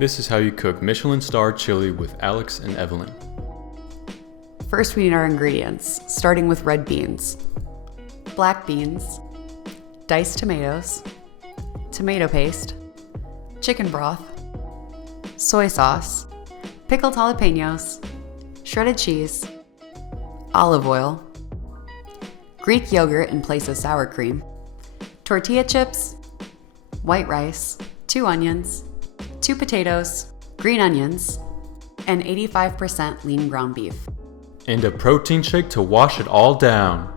This is how you cook Michelin star chili with Alex and Evelyn. First, we need our ingredients, starting with red beans, black beans, diced tomatoes, tomato paste, chicken broth, soy sauce, pickled jalapenos, shredded cheese, olive oil, Greek yogurt in place of sour cream, tortilla chips, white rice, 2 onions, 2 potatoes, green onions, and 85% lean ground beef. And a protein shake to wash it all down.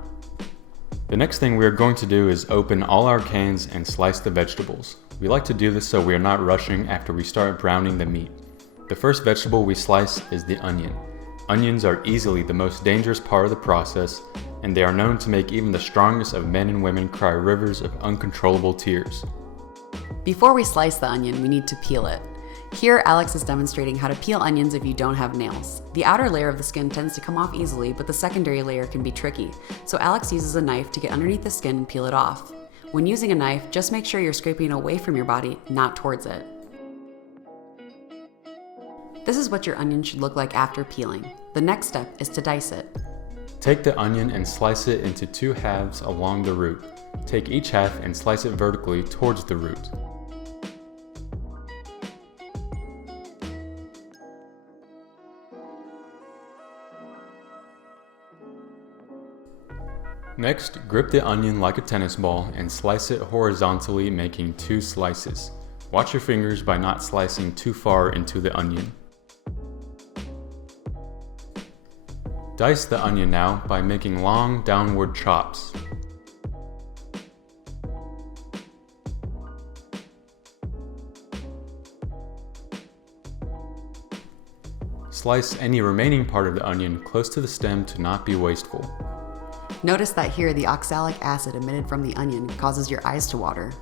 The next thing we are going to do is open all our cans and slice the vegetables. We like to do this so we are not rushing after we start browning the meat. The first vegetable we slice is the onion. Onions are easily the most dangerous part of the process, and they are known to make even the strongest of men and women cry rivers of uncontrollable tears. Before we slice the onion, we need to peel it. Here, Alex is demonstrating how to peel onions if you don't have nails. The outer layer of the skin tends to come off easily, but the secondary layer can be tricky. So Alex uses a knife to get underneath the skin and peel it off. When using a knife, just make sure you're scraping away from your body, not towards it. This is what your onion should look like after peeling. The next step is to dice it. Take the onion and slice it into 2 halves along the root. Take each half and slice it vertically towards the root. Next, grip the onion like a tennis ball and slice it horizontally, making 2 slices. Watch your fingers by not slicing too far into the onion. Dice the onion now by making long downward chops. Slice any remaining part of the onion close to the stem to not be wasteful. Notice that here the oxalic acid emitted from the onion causes your eyes to water.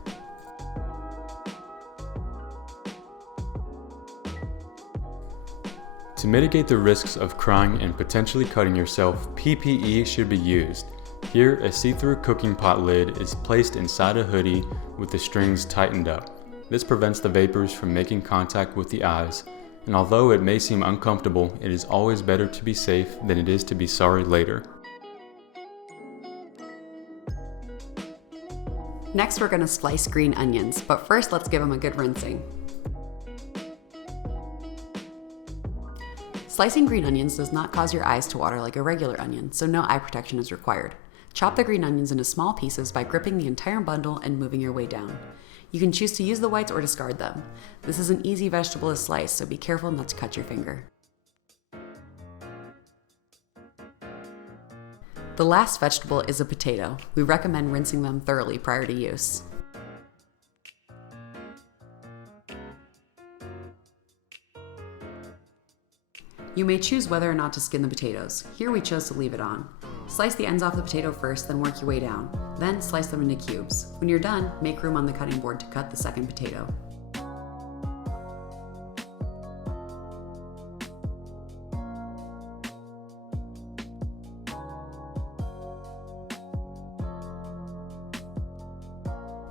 To mitigate the risks of crying and potentially cutting yourself, PPE should be used. Here, a see-through cooking pot lid is placed inside a hoodie with the strings tightened up. This prevents the vapors from making contact with the eyes, and although it may seem uncomfortable, it is always better to be safe than it is to be sorry later. Next, we're going to slice green onions, but first let's give them a good rinsing. Slicing green onions does not cause your eyes to water like a regular onion, so no eye protection is required. Chop the green onions into small pieces by gripping the entire bundle and moving your way down. You can choose to use the whites or discard them. This is an easy vegetable to slice, so be careful not to cut your finger. The last vegetable is a potato. We recommend rinsing them thoroughly prior to use. You may choose whether or not to skin the potatoes. Here we chose to leave it on. Slice the ends off the potato first, then work your way down. Then slice them into cubes. When you're done, make room on the cutting board to cut the second potato.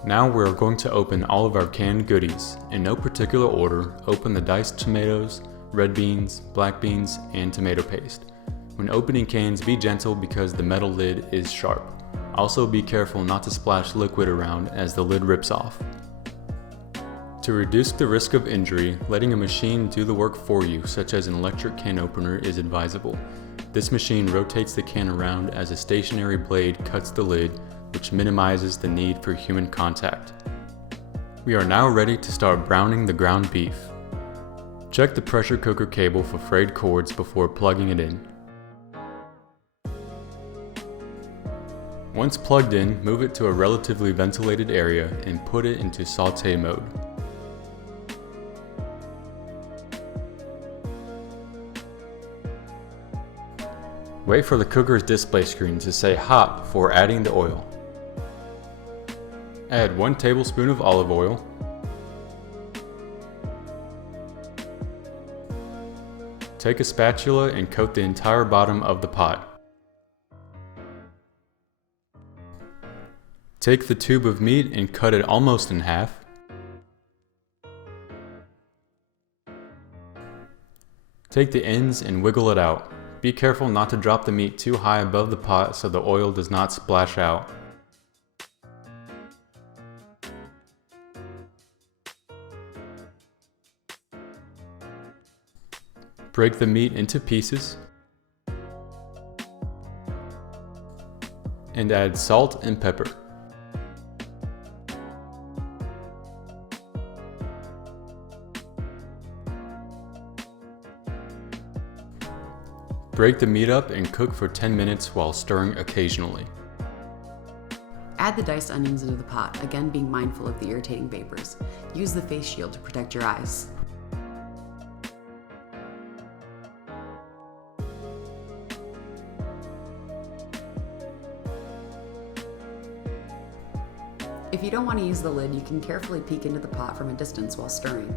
Now we're going to open all of our canned goodies. In no particular order, open the diced tomatoes, red beans, black beans, and tomato paste. When opening cans, be gentle because the metal lid is sharp. Also be careful not to splash liquid around as the lid rips off. To reduce the risk of injury, letting a machine do the work for you, such as an electric can opener, is advisable. This machine rotates the can around as a stationary blade cuts the lid, which minimizes the need for human contact. We are now ready to start browning the ground beef. Check the pressure cooker cable for frayed cords before plugging it in. Once plugged in, move it to a relatively ventilated area and put it into saute mode. Wait for the cooker's display screen to say hot before adding the oil. Add 1 tablespoon of olive oil, take a spatula and coat the entire bottom of the pot. Take the tube of meat and cut it almost in half. Take the ends and wiggle it out. Be careful not to drop the meat too high above the pot so the oil does not splash out. Break the meat into pieces and add salt and pepper. Break the meat up and cook for 10 minutes while stirring occasionally. Add the diced onions into the pot, again being mindful of the irritating vapors. Use the face shield to protect your eyes. If you don't want to use the lid, you can carefully peek into the pot from a distance while stirring.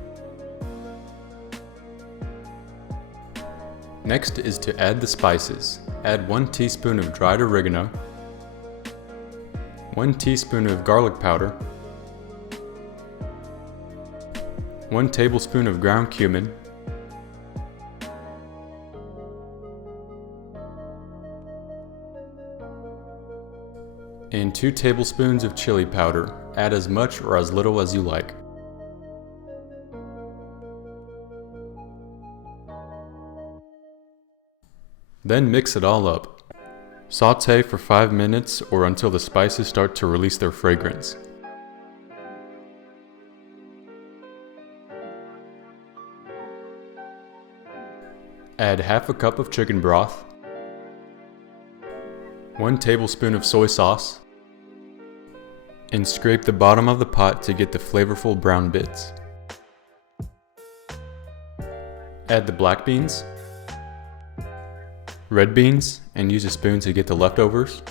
Next is to add the spices. Add 1 teaspoon of dried oregano, 1 teaspoon of garlic powder, 1 tablespoon of ground cumin, and 2 tablespoons of chili powder. Add as much or as little as you like. Then mix it all up. Sauté for 5 minutes or until the spices start to release their fragrance. Add half a cup of chicken broth, 1 tablespoon of soy sauce, and scrape the bottom of the pot to get the flavorful brown bits. Add the black beans, red beans, and use a spoon to get the leftovers.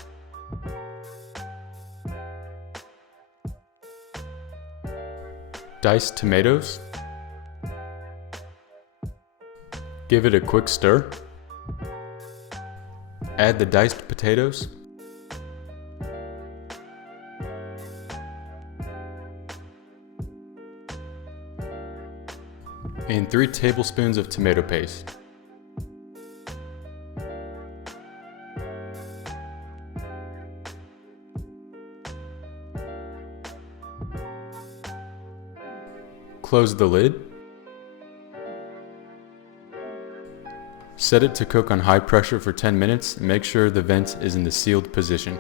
Diced tomatoes. Give it a quick stir. Add the diced potatoes. And 3 tablespoons of tomato paste. Close the lid. Set it to cook on high pressure for 10 minutes and make sure the vent is in the sealed position.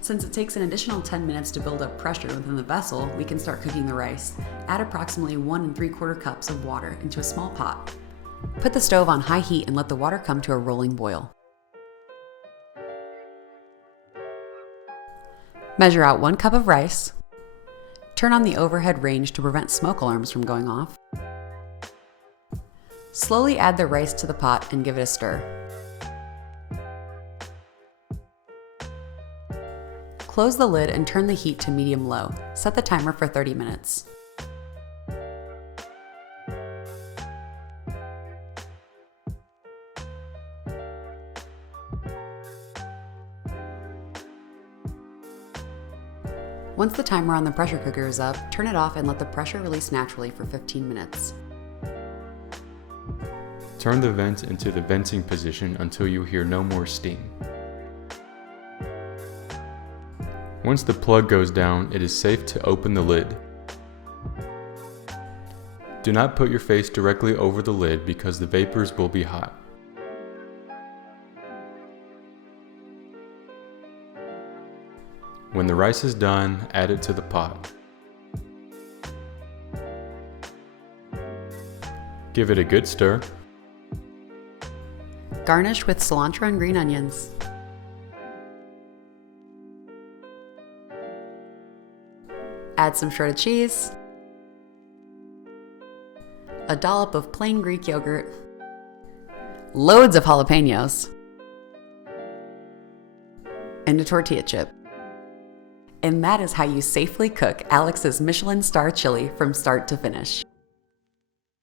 Since it takes an additional 10 minutes to build up pressure within the vessel, we can start cooking the rice. Add approximately 1 3/4 cups of water into a small pot. Put the stove on high heat and let the water come to a rolling boil. Measure out 1 cup of rice. Turn on the overhead range to prevent smoke alarms from going off. Slowly add the rice to the pot and give it a stir. Close the lid and turn the heat to medium-low. Set the timer for 30 minutes. Once the timer on the pressure cooker is up, turn it off and let the pressure release naturally for 15 minutes. Turn the vent into the venting position until you hear no more steam. Once the plug goes down, it is safe to open the lid. Do not put your face directly over the lid because the vapors will be hot. When the rice is done, add it to the pot. Give it a good stir. Garnish with cilantro and green onions. Add some shredded cheese, a dollop of plain Greek yogurt, loads of jalapenos, and a tortilla chip. And that is how you safely cook Alex's Michelin star chili from start to finish.